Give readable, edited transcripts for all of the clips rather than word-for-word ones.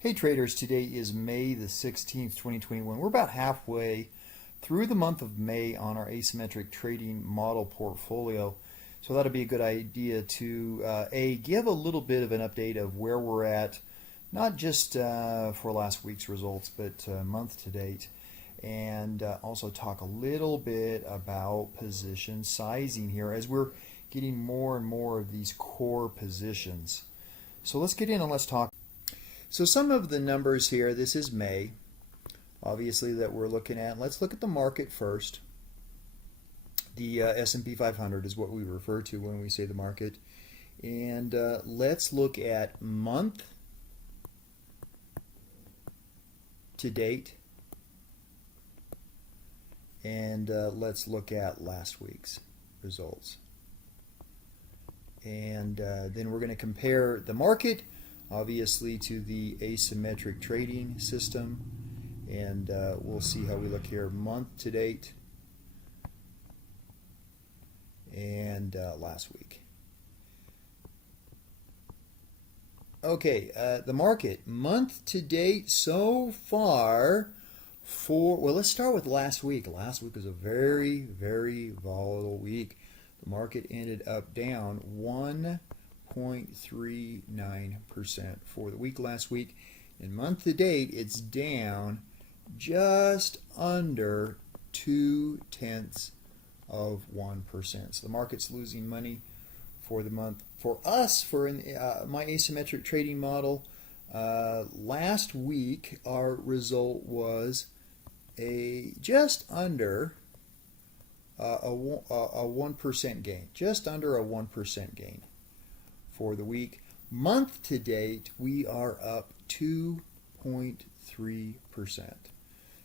Hey traders, today is May the 16th, 2021. We're about halfway through the month of May on our asymmetric trading model portfolio. So that'll be a good idea to give a little bit of an update of where we're at, not just for last week's results, but month to date. And also talk a little bit about position sizing here as we're getting more and more of these core positions. So let's get in and let's talk. So some of the numbers here, this is May, obviously, that we're looking at. Let's look at the market first. The S&P 500 is what we refer to when we say the market. And let's look at month to date. And let's look at last week's results. And then we're going to compare the market obviously to the asymmetric trading system, and we'll see how we look here month to date and last week. Okay, the market month to date so far well, let's start with last week. Last week was a very, very volatile week. The market ended up down 1.39% for the week last week. And month to date, it's down just under 0.2%. So the market's losing money for the month. For us, for my asymmetric trading model, last week our result was just under a 1% gain, just under a 1% gain for the week. Month to date, we are up 2.3%.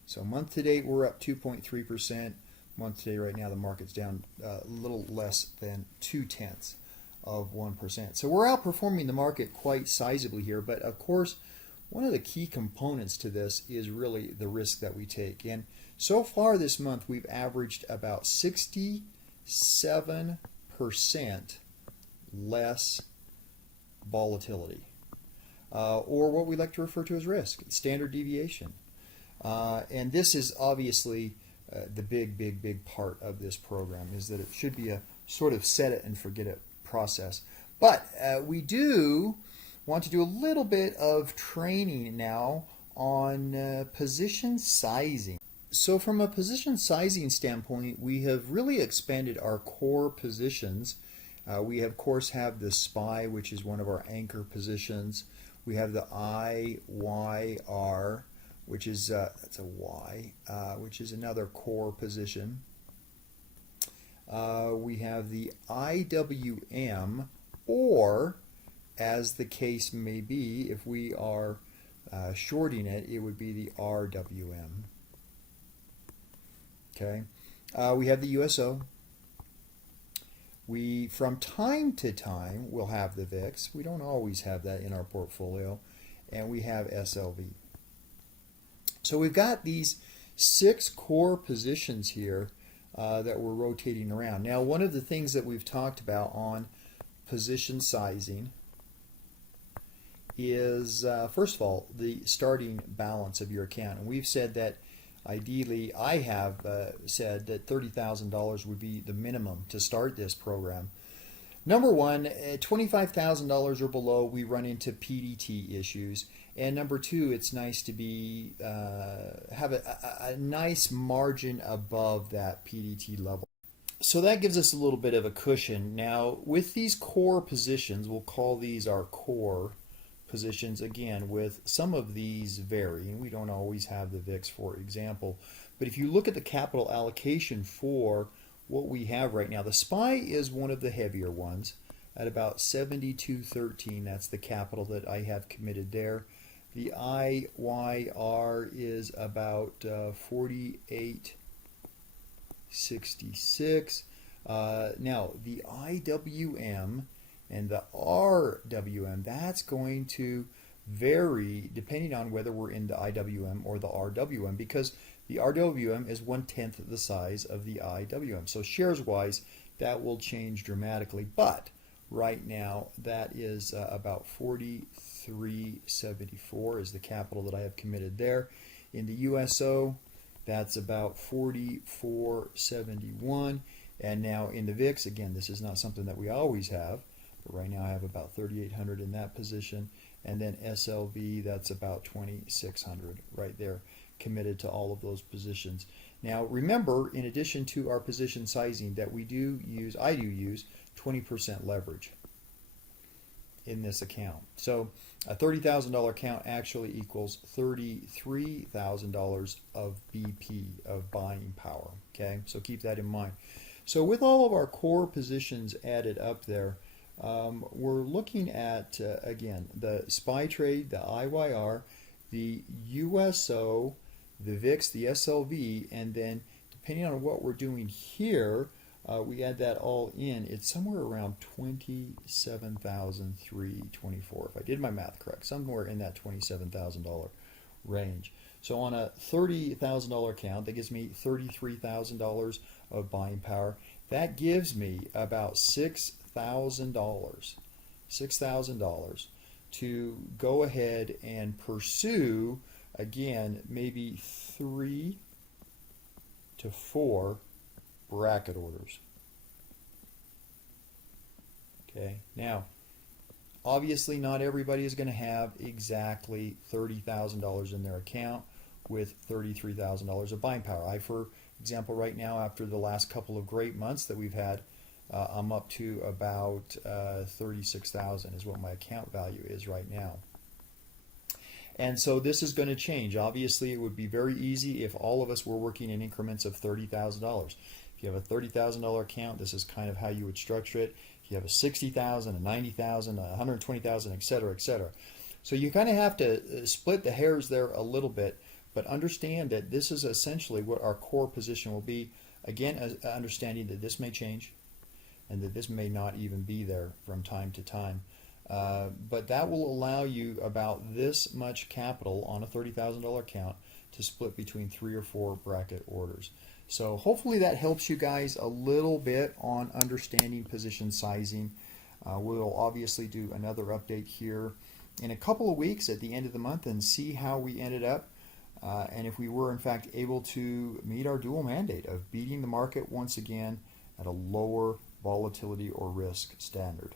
So month to date, we're up 2.3%. Month to date, right now, the market's down a little less than 0.2%. So we're outperforming the market quite sizably here. But of course, one of the key components to this is really the risk that we take. And so far this month, we've averaged about 67% less volatility, or what we like to refer to as risk, standard deviation. And this is obviously the big part of this program, is that it should be a sort of set it and forget it process. But we do want to do a little bit of training now on position sizing. So from a position sizing standpoint, we have really expanded our core positions. We of course have the SPY, which is one of our anchor positions. We have the IYR, which is that's a Y, which is another core position. We have the IWM, or as the case may be, if we are shorting it, it would be the RWM. Okay, we have the USO. We, from time to time, will have the VIX. We don't always have that in our portfolio. And we have SLV. So we've got these 6 core positions here that we're rotating around. Now, one of the things that we've talked about on position sizing is, first of all, the starting balance of your account. And we've said that ideally, I have said that $30,000 would be the minimum to start this program. Number one, $25,000 or below, we run into PDT issues. And number two, it's nice to be have a nice margin above that PDT level. So that gives us a little bit of a cushion. Now, with these core positions, we'll call these our core positions, again, with some of these varying. We don't always have the VIX, for example. But if you look at the capital allocation for what we have right now, the SPY is one of the heavier ones at about 72.13. That's the capital that I have committed there. The IYR is about 48.66. Now, the IWM and the RWM, that's going to vary depending on whether we're in the IWM or the RWM, because the RWM is 1/10 the size of the IWM. So shares-wise, that will change dramatically. But right now, that is about 43 374 is the capital that I have committed there. In the USO, that's about 4471. And now in the VIX, again, this is not something that we always have, but right now I have about 3,800 in that position. And then SLV, that's about 2,600 right there, committed to all of those positions. Now remember, in addition to our position sizing, that I do use 20% leverage in this account. So a $30,000 account actually equals $33,000 of BP, of buying power. Okay, so keep that in mind. So with all of our core positions added up there, we're looking at, again, the SPY trade, the IYR, the USO, the VIX, the SLV, and then depending on what we're doing here, we add that all in, it's somewhere around 27,324, if I did my math correct, somewhere in that $27,000 range. So on a $30,000 account, that gives me $33,000 of buying power. That gives me about $6,000 to go ahead and pursue, again, maybe 3 to 4 bracket orders. Okay, now obviously not everybody is going to have exactly $30,000 in their account with $33,000 of buying power. For example, right now, after the last couple of great months that we've had, I'm up to about 36,000 is what my account value is right now. And so this is going to change. Obviously, it would be very easy if all of us were working in increments of $30,000. If you have a $30,000 account, this is kind of how you would structure it. If you have a $60,000, a $90,000, a $120,000, etc., etc. So you kind of have to split the hairs there a little bit, but understand that this is essentially what our core position will be. Again, understanding that this may change and that this may not even be there from time to time. But that will allow you about this much capital on a $30,000 account to split between 3 or 4 bracket orders. So hopefully that helps you guys a little bit on understanding position sizing. We'll obviously do another update here in a couple of weeks at the end of the month and see how we ended up and if we were in fact able to meet our dual mandate of beating the market once again at a lower volatility or risk standard.